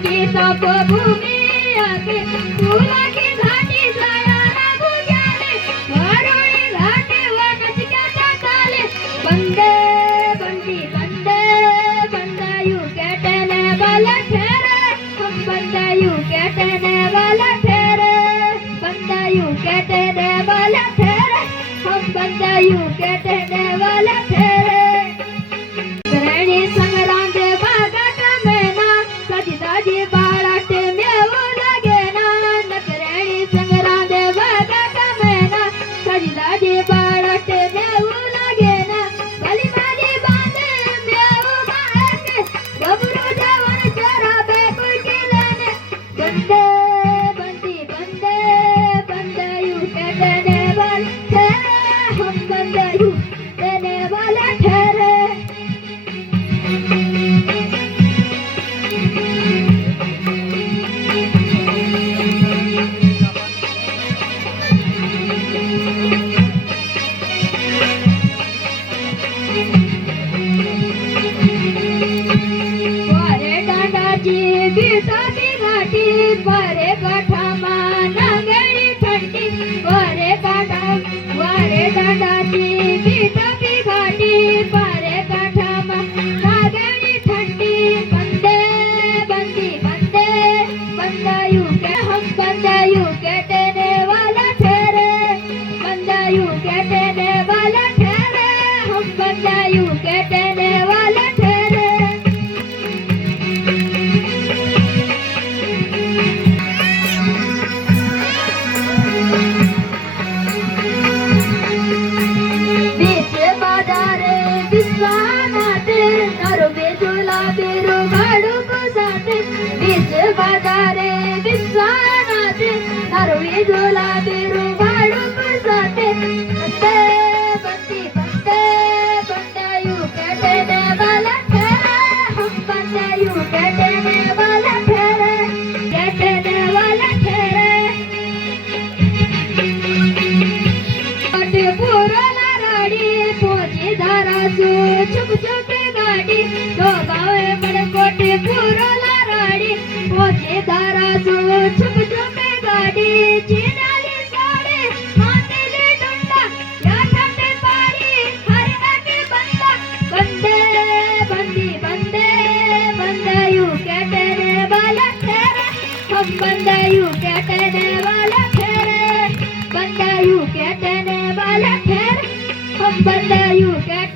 की तपभूमी आगे फुला की घाटी जायाला बुग्याले वारुळी घाटी वनचक्याच्या ताले बंदे बंदी बंदे बंदा यू कॅटने वाला ठेरे हम बंदा यू कॅटने वाला ठेरे बंदा यू कॅटने वाला ठेरे हम बंदा यू कॅटने वाला ठेरे राणी संग्राम दे बागात मेना कधी दाजी बाळाटे मेवू लागे ना नकराणी संग्राम दे बागात मेना कधी दाजी बाळाटे मेवू लागे ना भली माझी बांधे मेवू मागे गबरू जेवण चरा बेकुल केल्याने बंदे बंदी बंदे बंदा यू कॅटने वाला ठेरे हम बंदा यू कॅटने वाला ठेरे वारे डांडाची बिटाची घाटी वारे काठामा नांगेळी थंडी वारे डांडाची बिटाची घाटी वारे काठामा नांगेळी थंडी बंदे बंदी बंदे बंदा यू के हम बंदा यू कॅटने वाला ठेरे बंदा यू कॅटने वाला ठेरे हम बंदा यू कॅटने वाला ठेरे बीच बाजारे विश्वानाथे नरु बेजुला बेरु गाडू कुसाते बीच बाजारे विश्वानाथे नरु बेजुला बेरु गाडू कुसाते बंदे बंदी बंदे बंदा यू कॅटने वाला ठेरे हम बंदा यू कॅटने वाला ठेरे कॅटने वाला ठेरे पुराला राडी पोची धारासू छुप छुपे गाडी तो गावे बडकोटे पुराला राडी पोची धारासू छुप छुपे गाडी चिनाली साडे मातेले डंडा या ठाटे पारी हरणाके बंदा बंदे बंदी बंदे बंदा यू कॅटने वाला ठेरे हम बंदा यू कॅटने वाला ठेरे बंदा यू कॅटने वाला ठेरे हम बंदा यू कॅट